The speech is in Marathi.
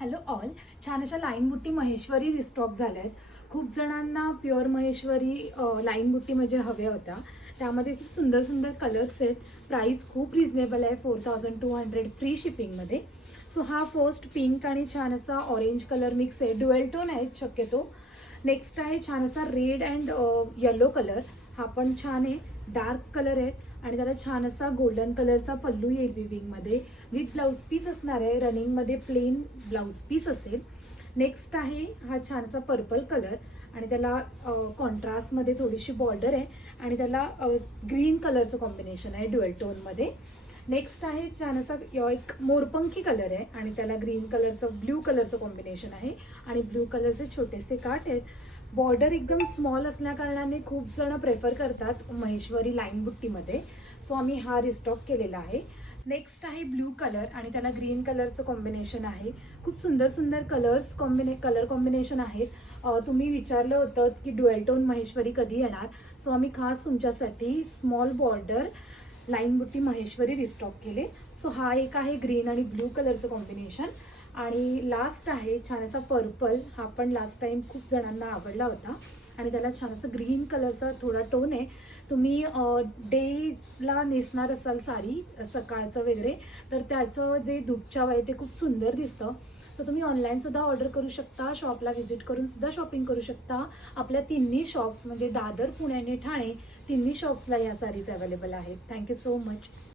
Hello all. छान अशा लाईन बुट्टी महेश्वरी रिस्टॉक झाल्या आहेत. खूप जणांना प्युअर महेश्वरी लाईन बुट्टी म्हणजे हव्या होत्या. त्यामध्ये खूप सुंदर सुंदर कलर्स आहेत. प्राईस खूप रिझनेबल आहे, 4200 फ्री शिपिंगमध्ये. सो हा फर्स्ट पिंक आणि छान असा ऑरेंज कलर मिक्स आहे. ड्युएल टोन आहे शक्यतो. नेक्स्ट आहे छान असा रेड अँड येलो कलर. हा पण छान आहे, डार्क कलर आहे आणि त्याला छान असा गोल्डन कलरचा पल्लू येईल विविंगमध्ये. विथ ब्लाऊज पीस असणार आहे. रनिंगमध्ये प्लेन ब्लाऊज पीस असेल. नेक्स्ट आहे हा छानसा पर्पल कलर आणि त्याला कॉन्ट्रास्टमध्ये थोडीशी बॉर्डर आहे आणि त्याला ग्रीन कलरचं कॉम्बिनेशन आहे ड्युएल टोनमध्ये. नेक्स्ट आहे छान असा एक मोरपंखी कलर आहे आणि त्याला ग्रीन कलरचं ब्ल्यू कलरचं कॉम्बिनेशन आहे आणि ब्ल्यू कलरचे छोटेसे काठ आहेत. बॉर्डर एकदम स्मॉल असल्याकारणाने खूप जण प्रेफर करतात महेश्वरी लाईन बुट्टीमध्ये. सो आम्ही हा रिस्टॉक केलेला आहे. नेक्स्ट आहे ब्ल्यू कलर आणि त्याला ग्रीन कलरचं कॉम्बिनेशन आहे. खूप सुंदर सुंदर कलर कॉम्बिनेशन आहेत. तुम्ही विचारलं होतं की ड्युएल टोन महेश्वरी कधी येणार. सो आम्ही खास तुमच्यासाठी स्मॉल बॉर्डर लाईन बुट्टी महेश्वरी रिस्टॉक केले. सो हा एक आहे ग्रीन आणि ब्ल्यू कलरचं कॉम्बिनेशन. आणि लास्ट आहे छान असा पर्पल. हा पण लास्ट टाइम खूप जणांना आवडला होता आणि त्याला छान असं ग्रीन कलरचा थोडा टोन आहे. तुम्ही डेला नेसणार असाल साडी सकाळचं वगैरे, तर त्याचं जे दुपचाव आहे ते खूप सुंदर दिसतं. सो तुम्ही ऑनलाईनसुद्धा ऑर्डर करू शकता, शॉपला व्हिजिट करून सुद्धा शॉपिंग करू शकता. आपल्या तिन्ही शॉप्स म्हणजे दादर, पुणे आणि ठाणे तिन्ही शॉप्सला या साडीज अवेलेबल आहेत. Thank you so much.